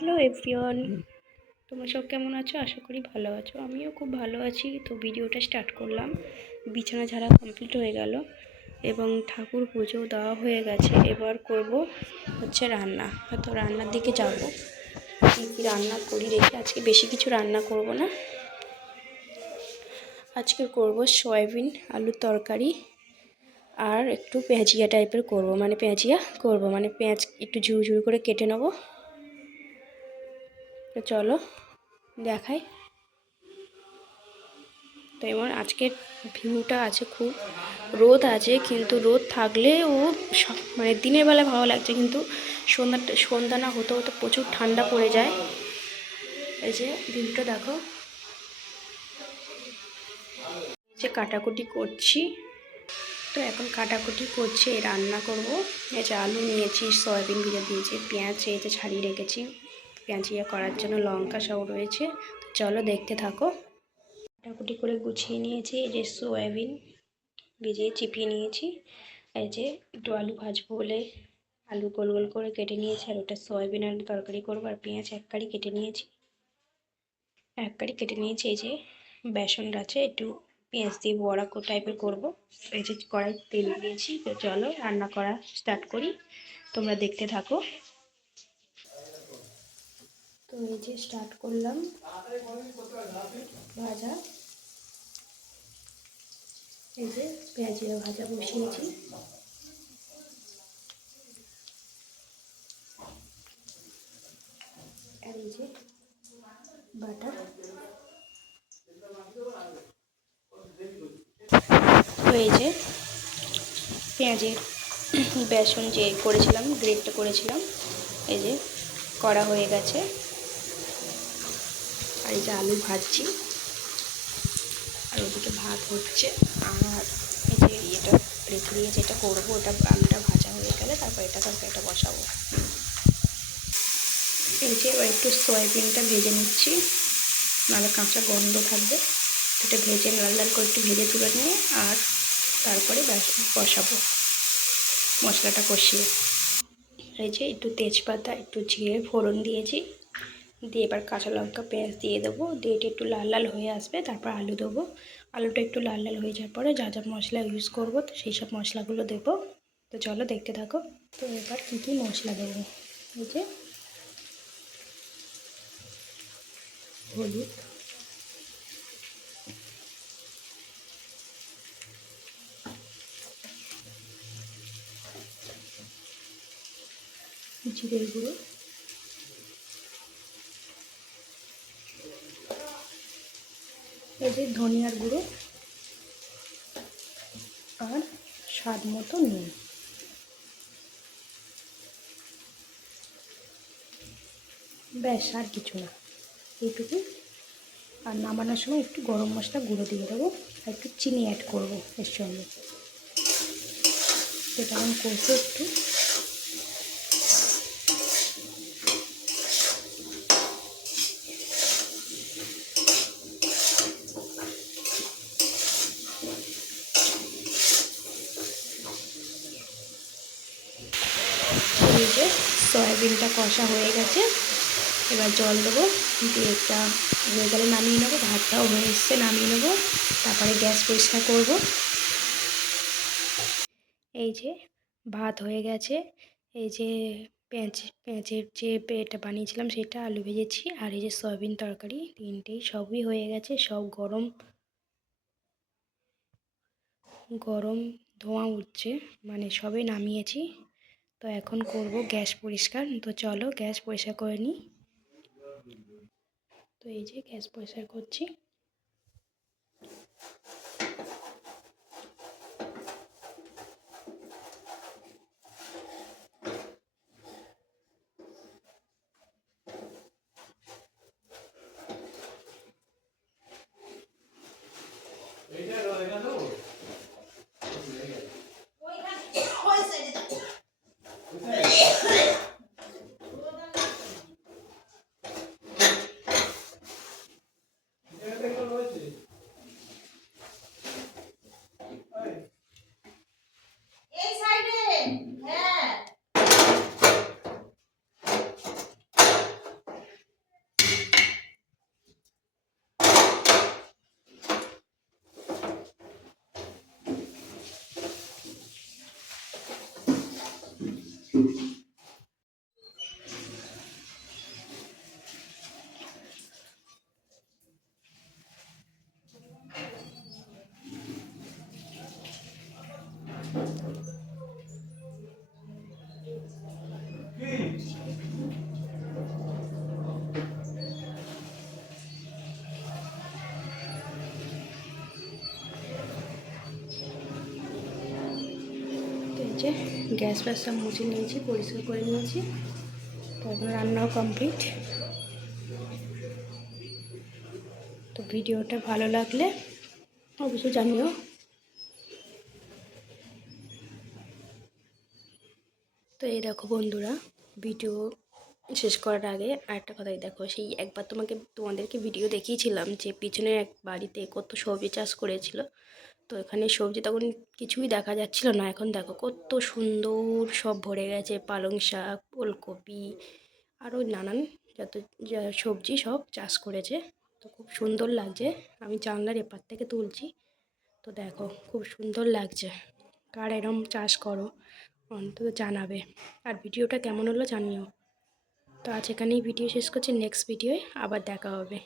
Hello everyone তোমরা সব কেমন আছো? আশা করি ভালো আছো। আমিও খুব ভালো আছি। তো ভিডিওটা স্টার্ট করলাম। বিছানা ঝাড়া কমপ্লিট হয়ে গেল এবং ঠাকুর পুজো দেওয়া হয়ে গেছে। এবার করব হচ্ছে রান্না। তো রান্নার দিকে যাব। রান্না করি রেখে আজকে বেশি কিছু রান্না করব না। আজকে করব সয়াবিন, আলুর তরকারি আর একটু পেঁয়াজিয়া টাইপের করব। মানে পেঁয়াজিয়া করব। মানে পেঁয়াজ একটু ঝুড়ি করে কেটে নেব। তো চলো দেখাই। তো এবার আজকের ভিউটা আছে খুব, রোদ আছে, কিন্তু রোদ থাকলেও সব- মানে দিনের বেলা ভালো লাগছে, কিন্তু সন্ধ্যা সন্ধ্যা না হতে হতে প্রচুর ঠান্ডা পড়ে যায়। এই যে ভিউটা দেখো। যে কাটাকুটি করছি। তো এখন কাটাকুটি করছি, রান্না করব। এই যে আলু নিয়েছি, সয়াবিন ভিজে দিয়েছি, পেঁয়াজ এই যে ছাড়িয়ে রেখেছি। পেঁয়াজ ইয়ে করার জন্য লঙ্কা সব রয়েছে। চলো দেখতে থাকো। কাটাকুটি করে গুছিয়ে নিয়েছি, এই যে সয়াবিন ভিজিয়ে চিপিয়ে নিয়েছি। এই যে একটু আলু ভাজবো বলে আলু গোল গোল করে কেটে নিয়েছি, আর ওটা সয়াবিন আলু তরকারি করব আর পেঁয়াজ এক কারি কেটে নিয়েছি। এক কারি কেটে নিয়েছি, এই যে বেসন আছে, একটু পেঁয়াজ দিয়ে বড়া টাইপের করব। এই যে কড়াই তেল দিয়েছি তো চলো রান্না করা স্টার্ট করি। তোমরা দেখতে থাকো। তো এই যে স্টার্ট করলাম। ভাজা। এই যে পেঁয়াজের ভাজা বসিয়েছি। আর এই যে বাটার। এই যে পেঁয়াজের বেসন যে করেছিলাম, গ্রেটটা করেছিলাম, এই যে করা হয়ে গেছে। আর এই যে আলু ভাজছি। আর ওদিকে ভাত হচ্ছে। আর এই যে ইয়েটা রেখে দিয়ে যেটা করব, ওটা আলুটা ভাজা হয়ে গেলে তারপর এটা তারপর এটা বসাবো। এই যে এবার একটু সয়াবিনটা ভেজে নিচ্ছি, নাহলে কাঁচা গন্ধ থাকবে। এটা ভেজে লাল লাল করে একটু ভেজে তুলে নিয়ে আর তারপরে বসাবো, মশলাটা কষিয়ে। এই যে একটু তেজপাতা, একটু জিরে, ফোড়ন দিয়েছি। দিয়ে এবার কাঁচা লঙ্কা, পেঁয়াজ দিয়ে দেবো। দিয়ে এটা একটু লাল লাল হয়ে আসবে, তারপর আলু দেবো। আলুটা একটু লাল লাল হয়ে যাওয়ার পরে যা যা মশলা ইউজ করব, তো সেই সব মশলাগুলো দেবো। তো চলো দেখতে থাকো। তো এবার কী কী মশলা দেবো? এই যে হলুদ। জিরের গুঁড়ো। যে ধনিয়ার গুঁড়ো আর স্বাদ মতো নুন। ব্যাস, আর কিছু না। এইটুকু। আর নামানোর সময় একটু গরম মশলা গুঁড়ো দিয়ে দেবো, আর একটু চিনি অ্যাড করব এর সঙ্গে। সেটা আমি করব একটু। এই সয়াবিনটা কষা হয়ে গেছে। এবার জল দেবো, দিয়ে একটা হয়ে গেলে নামিয়ে নেব, ভাতটাও হয়ে এসছে, নামিয়ে নেব, তারপরে গ্যাস পরিষ্কার করব। এই যে ভাত হয়ে গেছে, এই যে পেঁয়াজ, পেঁয়াজের যে এটা বানিয়েছিলাম সেটা আলু ভেজেছি, আর এই যে সয়াবিন তরকারি, তিনটেই সবই হয়ে গেছে, সব গরম গরম ধোঁয়া উঠছে মানে সবে নামিয়েছি। তো এখন করব গ্যাস পরিষ্কার। তো চলো গ্যাস পরিষ্কার করে নিই। তো এই যে গ্যাস পরিষ্কার করছি। যে গ্যাস ফ্যাস সব মুছে নিয়েছি, পরিষ্কার করে নিয়েছি। তারপর রান্নাও কমপ্লিট তো ভিডিওটা ভালো লাগলে অবশ্যই জানিও। তো এই দেখো বন্ধুরা, ভিডিও শেষ করার আগে আরেকটা কথাই দেখো, সেই একবার তোমাকে তোমাদেরকে ভিডিও দেখিয়েছিলাম যে পিছনে এক বাড়িতে কত সবজি চাষ করেছিল। তো এখানে সবজি তখন কিছুই দেখা যাচ্ছিল না। এখন দেখো কত সুন্দর সব ভরে গেছে, পালং শাক, ওলকপি, আরও নানান যত সবজি সব চাষ করেছে। তো খুব সুন্দর লাগছে। আমি জানলার এপার থেকে তুলছি। তো দেখো খুব সুন্দর লাগছে। কার এরম চাষ করো, অন্তত জানাবে। আর ভিডিওটা কেমন হলো জানিও। তো আজ এখানেই ভিডিও শেষ করছি। নেক্সট ভিডিওয় আবার দেখা হবে।